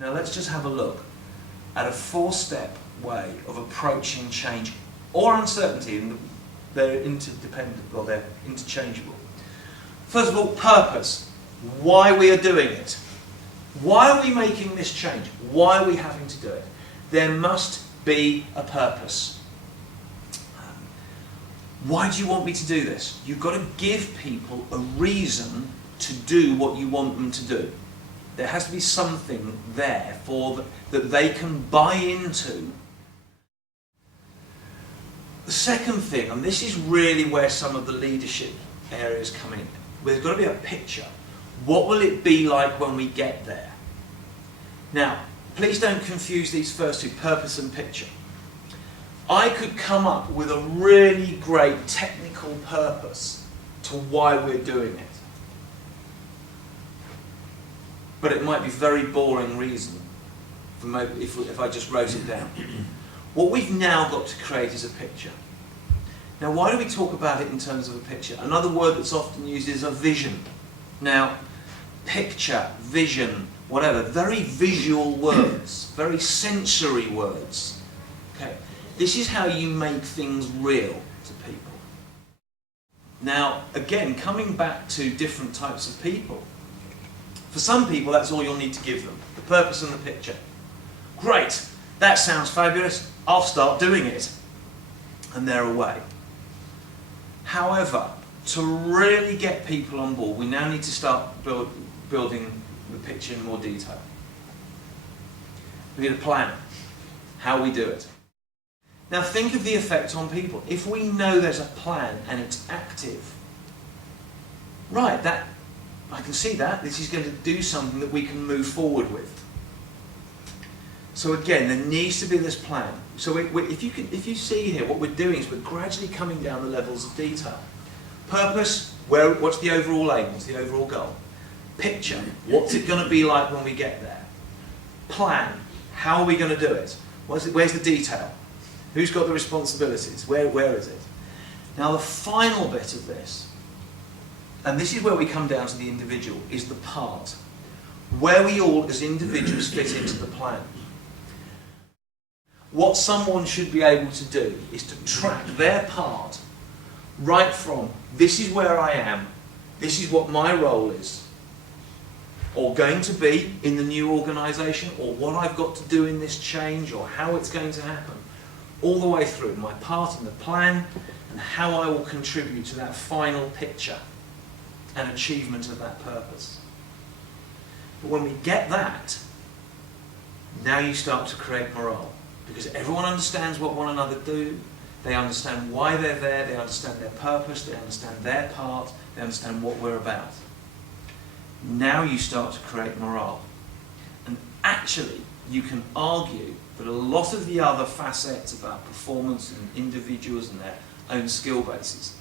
Now let's just have a look at a 4-step way of approaching change or uncertainty, and they're interdependent, or they're interchangeable. First of all, purpose. Why we are doing it. Why are we making this change? Why are we having to do it? There must be a purpose. Why do you want me to do this? You've got to give people a reason to do what you want them to do. There has to be something there that they can buy into. The second thing, and this is really where some of the leadership areas come in, there's got to be a picture. What will it be like when we get there? Now, please don't confuse these first two, purpose and picture. I could come up with a really great technical purpose to why we're doing it. But it might be a very boring reason if I just wrote it down. What we've now got to create is a picture. Now, why do we talk about it in terms of a picture? Another word that's often used is a vision. Now, picture, vision, whatever, very visual words, very sensory words. Okay, this is how you make things real to people. Now, again, coming back to different types of people. For some people, that's all you'll need to give them, the purpose and the picture. Great, that sounds fabulous, I'll start doing it. And they're away. However, to really get people on board, we now need to start building the picture in more detail. We need a plan, how we do it. Now think of the effect on people. If we know there's a plan and it's active, right, I can see that, this is going to do something that we can move forward with. So again, there needs to be this plan. So if you see here, what we're doing is we're gradually coming down the levels of detail. Purpose, what's the overall aim, what's the overall goal? Picture, what's it going to be like when we get there? Plan, how are we going to do it? Where's the detail? Who's got the responsibilities? Where is it? Now the final bit of this, and this is where we come down to the individual, is the part. Where we all as individuals fit into the plan. What someone should be able to do is to track their part right from, this is where I am, this is what my role is, or going to be in the new organisation, or what I've got to do in this change, or how it's going to happen, all the way through, my part in the plan, and how I will contribute to that final picture and achievement of that purpose. But when we get that, now you start to create morale. Because everyone understands what one another do, they understand why they're there, they understand their purpose, they understand their part, they understand what we're about. Now you start to create morale. And actually, you can argue that a lot of the other facets about performance and individuals and their own skill bases,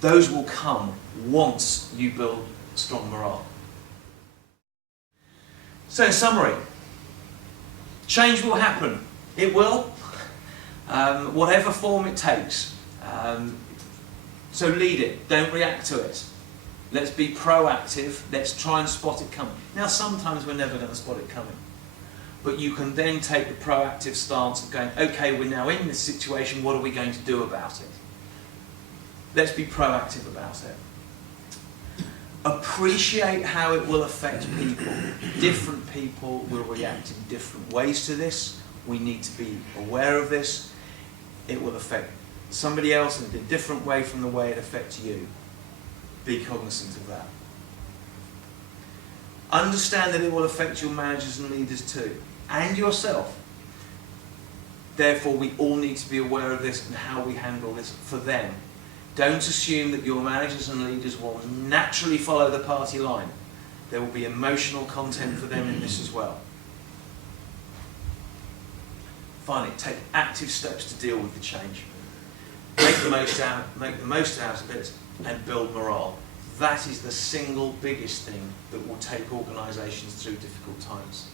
those will come once you build strong morale. So in summary, change will happen. It will, whatever form it takes. So lead it, don't react to it. Let's be proactive, let's try and spot it coming. Now sometimes we're never going to spot it coming. But you can then take the proactive stance of going, okay, we're now in this situation, what are we going to do about it? Let's be proactive about it. Appreciate how it will affect people. Different people will react in different ways to this. We need to be aware of this. It will affect somebody else in a different way from the way it affects you. Be cognizant of that. Understand that it will affect your managers and leaders too, and yourself. Therefore, we all need to be aware of this and how we handle this for them. Don't assume that your managers and leaders will naturally follow the party line. There will be emotional content for them in this as well. Finally, take active steps to deal with the change. Make the most out of it and build morale. That is the single biggest thing that will take organisations through difficult times.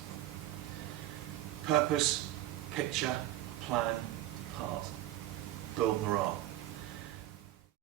Purpose, picture, plan, part. Build morale.